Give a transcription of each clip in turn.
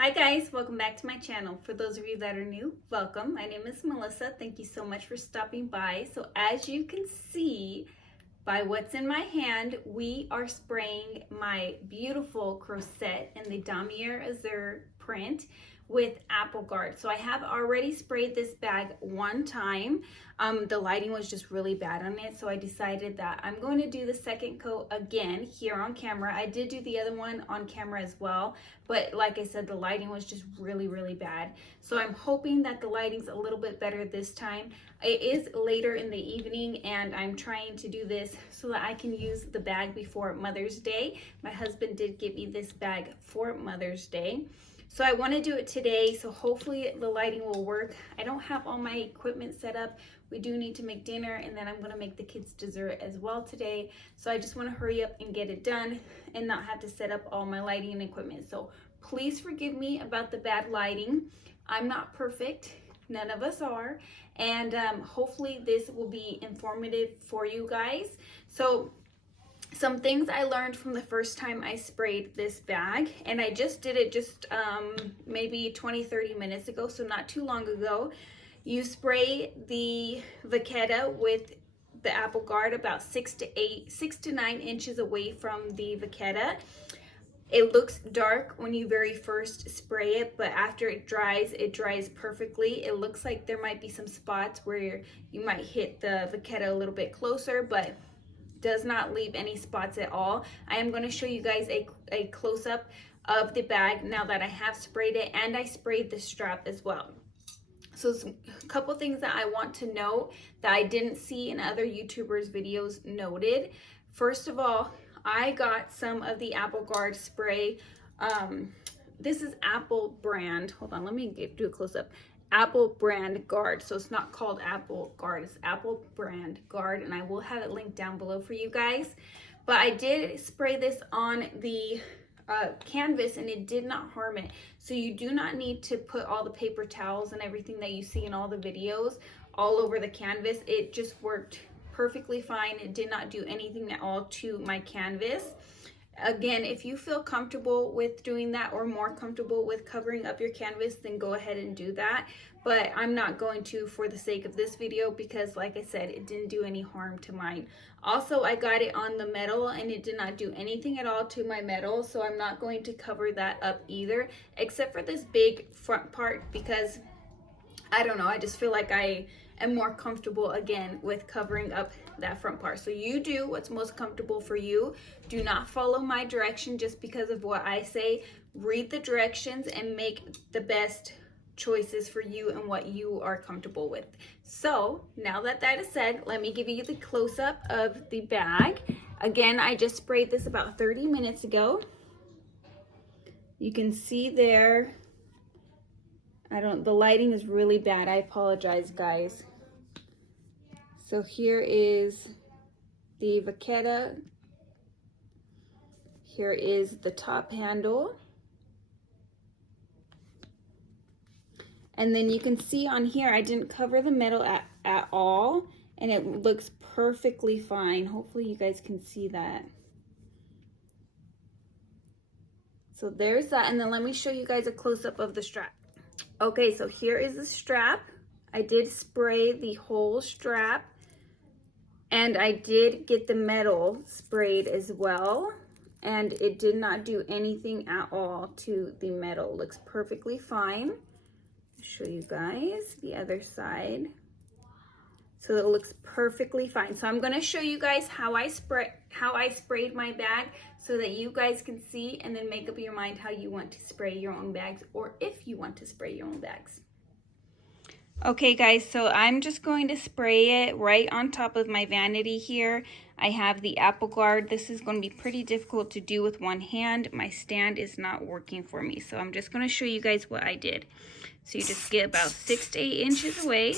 Hi guys, welcome back to my channel. For those of you that are new, welcome. My name is Melissa. Thank you so much for stopping by. So as you can see by what's in my hand, we are spraying my beautiful Croisette in the Damier Azur print with Apple Guard. So I have already sprayed this bag one time. The lighting was just really bad on it, so I decided that I'm going to do the second coat again here on camera. I did do the other one on camera as well, but like I said, the lighting was just really bad. So I'm hoping that the lighting's a little bit better this time. It is later in the evening and I'm trying to do this so that I can use the bag before Mother's Day. My husband did give me this bag for Mother's Day. So I want to do it today, so hopefully the lighting will work. I don't have all my equipment set up. We do need to make dinner, and then I'm going to make the kids dessert as well today. So I just want to hurry up and get it done and not have to set up all my lighting and equipment. So please forgive me about the bad lighting. I'm not perfect. None of us are. And hopefully this will be informative for you guys. So some things I learned from the first time I sprayed this bag, and I just did it just maybe 20-30 minutes ago, so not too long ago. You spray the vachetta with the Apple Guard about 6 to 9 inches away from the vachetta. It looks dark when you very first spray it, but after it dries perfectly. It looks like there might be some spots where you might hit the vachetta a little bit closer, but does not leave any spots at all. I am going to show you guys a close-up of the bag now that I have sprayed it, and I sprayed the strap as well. So a couple things that I want to note that I didn't see in other YouTubers videos noted. First of all, I got some of the Apple Guard spray. This is Apple brand. Hold on, let me do a close-up. Apple brand Guard. So it's not called Apple Guard, it's Apple brand Guard, and I will have it linked down below for you guys. But I did spray this on the canvas and it did not harm it. So you do not need to put all the paper towels and everything that you see in all the videos all over the canvas. It just worked perfectly fine. It did not do anything at all to my canvas. Again, if you feel comfortable with doing that or more comfortable with covering up your canvas, then go ahead and do that. But I'm not going to for the sake of this video because, like I said, it didn't do any harm to mine. Also, I got it on the metal and it did not do anything at all to my metal, so I'm not going to cover that up either, except for this big front part because, I don't know, I just feel like I am more comfortable again with covering up that front part. So you do what's most comfortable for you. Do not follow my direction just because of what I say. Read the directions and make the best choices for you and what you are comfortable with. So now that that is said, let me give you the close-up of the bag. Again, I just sprayed this about 30 minutes ago. You can see there, the lighting is really bad. I apologize, guys. So here is the vachetta. Here is the top handle. And then you can see on here, I didn't cover the metal at all, and it looks perfectly fine. Hopefully you guys can see that. So there's that, and then let me show you guys a close-up of the strap. Okay, so here is the strap. I did spray the whole strap, and I did get the metal sprayed as well, and it did not do anything at all to the metal. It looks perfectly fine. I'll show you guys the other side. So it looks perfectly fine. So I'm going to show you guys how I sprayed my bag so that you guys can see and then make up your mind how you want to spray your own bags, or if you want to spray your own bags. Okay guys, so I'm just going to spray it right on top of my vanity here. I have the Apple Guard. This is going to be pretty difficult to do with one hand. My stand is not working for me, so I'm just going to show you guys what I did. So you just get about 6 to 8 inches away,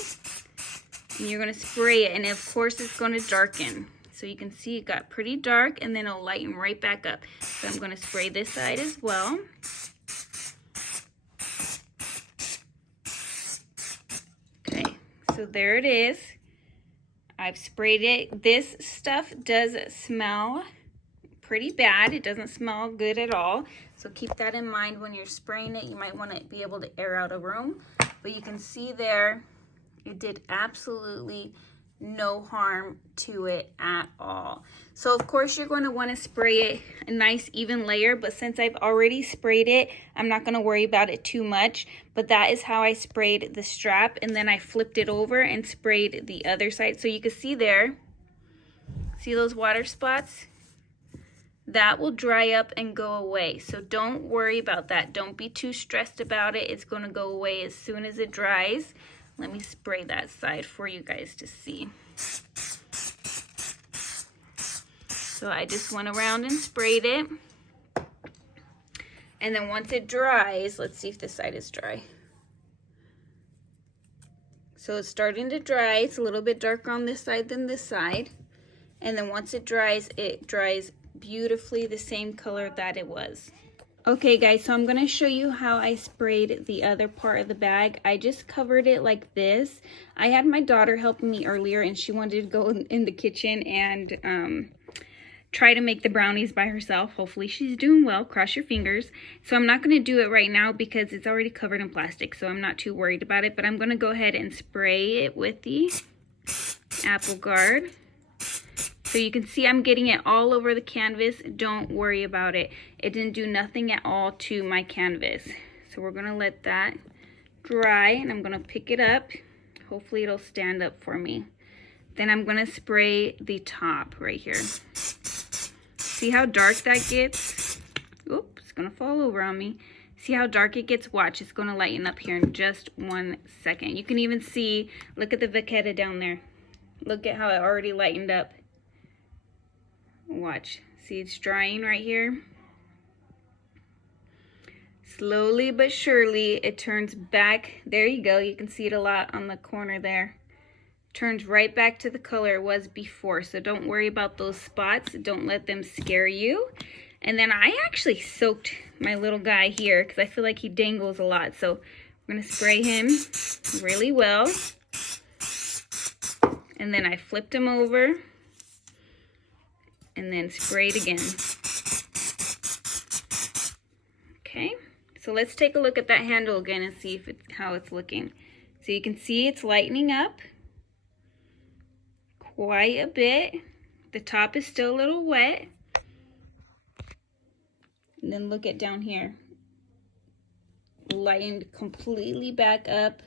and you're going to spray it, and of course it's going to darken. So you can see it got pretty dark, and then it'll lighten right back up. So I'm going to spray this side as well. So there it is. I've sprayed it. This stuff does smell pretty bad. It doesn't smell good at all. So keep that in mind when you're spraying it. You might want to be able to air out a room. But you can see there, it did absolutely no harm to it at all. So of course you're going to want to spray it a nice even layer, but since I've already sprayed it, I'm not going to worry about it too much. But that is how I sprayed the strap, and then I flipped it over and sprayed the other side. So you can see there, see those water spots? That will dry up and go away. So don't worry about that. Don't be too stressed about it. It's going to go away as soon as it dries. Let me spray that side for you guys to see. So I just went around and sprayed it. And then once it dries, let's see if this side is dry. So it's starting to dry. It's a little bit darker on this side than this side. And then once it dries beautifully the same color that it was. Okay guys, so I'm going to show you how I sprayed the other part of the bag. I just covered it like this. I had my daughter helping me earlier, and she wanted to go in the kitchen and try to make the brownies by herself. Hopefully she's doing well, cross your fingers. So I'm not going to do it right now because it's already covered in plastic, so I'm not too worried about it. But I'm going to go ahead and spray it with the Apple Guard. So you can see I'm getting it all over the canvas. Don't worry about it. It didn't do nothing at all to my canvas. So we're gonna let that dry, and I'm gonna pick it up. Hopefully it'll stand up for me. Then I'm gonna spray the top right here. See how dark that gets? Oops, it's gonna fall over on me. See how dark it gets? Watch, it's gonna lighten up here in just 1 second. You can even see, look at the vachetta down there. Look at how it already lightened up. Watch, see it's drying right here. Slowly but surely it turns back. There you go, you can see it a lot on the corner there. Turns right back to the color it was before. So don't worry about those spots. Don't let them scare you. And then I actually soaked my little guy here because I feel like he dangles a lot. So I'm gonna spray him really well. And then I flipped him over. And then sprayed again. Okay, so let's take a look at that handle again and see if how it's looking. So you can see it's lightening up quite a bit. The top is still a little wet. And then look at down here. Lightened completely back up.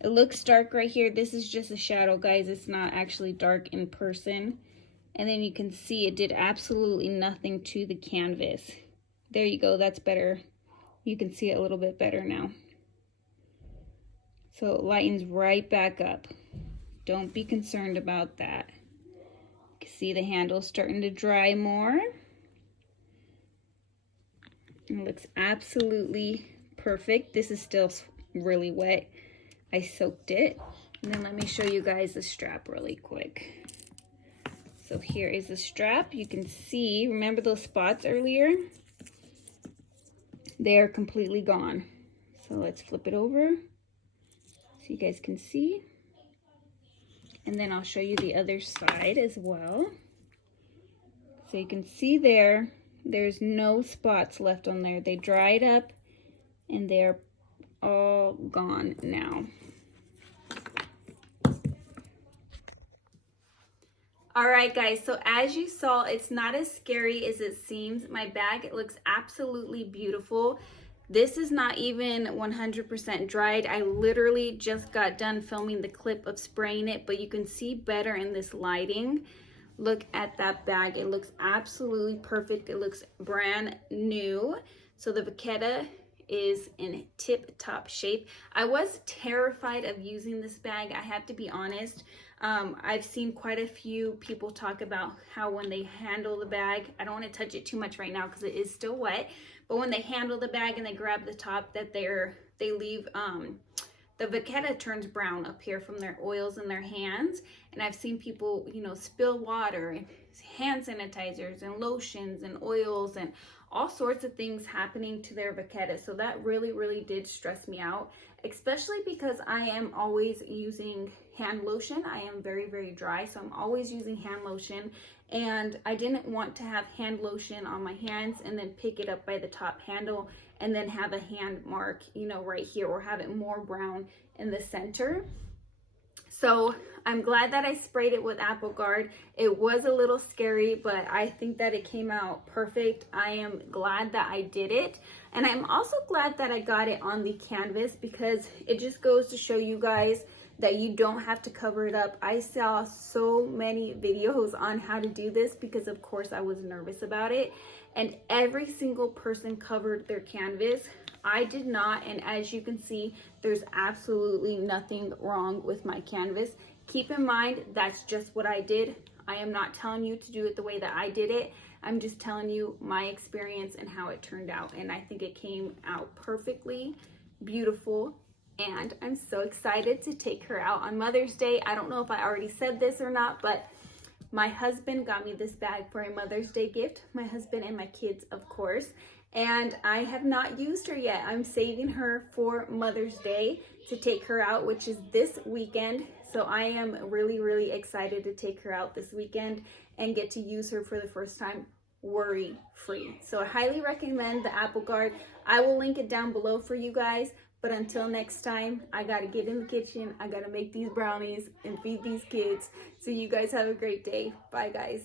It looks dark right here. This is just a shadow, guys. It's not actually dark in person. And then you can see it did absolutely nothing to the canvas. There you go, that's better. You can see it a little bit better now. So it lightens right back up. Don't be concerned about that. You can see the handle starting to dry more. It looks absolutely perfect. This is still really wet. I soaked it. And then let me show you guys the strap really quick. So here is the strap. You can see, remember those spots earlier? They are completely gone. So let's flip it over so you guys can see. And then I'll show you the other side as well. So you can see there's no spots left on there. They dried up and they're all gone now. All right, guys, so as you saw, it's not as scary as it seems. My bag, it looks absolutely beautiful. This is not even 100% dried. I literally just got done filming the clip of spraying it, but you can see better in this lighting. Look at that bag. It looks absolutely perfect. It looks brand new. So the vachetta is in tip-top shape. I was terrified of using this bag, I have to be honest. I've seen quite a few people talk about how when they handle the bag, I don't want to touch it too much right now because it is still wet, but when they handle the bag and they grab the top, that they leave the vachetta turns brown up here from their oils in their hands. And I've seen people, you know, spill water and hand sanitizers and lotions and oils and all sorts of things happening to their vachetta. So that really did stress me out, especially because I am always using hand lotion. I am very dry, so I'm always using hand lotion. and I didn't want to have hand lotion on my hands and then pick it up by the top handle and then have a hand mark, you know, right here, or have it more brown in the center. So I'm glad that I sprayed it with Apple Guard. It was a little scary, but I think that it came out perfect. I am glad that I did it. And I'm also glad that I got it on the canvas, because it just goes to show you guys that you don't have to cover it up. I saw so many videos on how to do this because of course I was nervous about it, and every single person covered their canvas. I did not, and as you can see, there's absolutely nothing wrong with my canvas. Keep in mind, that's just what I did. I am not telling you to do it the way that I did it. I'm just telling you my experience and how it turned out, and I think it came out perfectly beautiful. And I'm so excited to take her out on Mother's Day. I don't know if I already said this or not, but my husband got me this bag for a Mother's Day gift. My husband and my kids, of course. And I have not used her yet. I'm saving her for Mother's Day to take her out, which is this weekend. So I am really, really excited to take her out this weekend and get to use her for the first time worry-free. So I highly recommend the Apple Guard. I will link it down below for you guys. But until next time, I gotta get in the kitchen. I gotta make these brownies and feed these kids. So you guys have a great day. Bye, guys.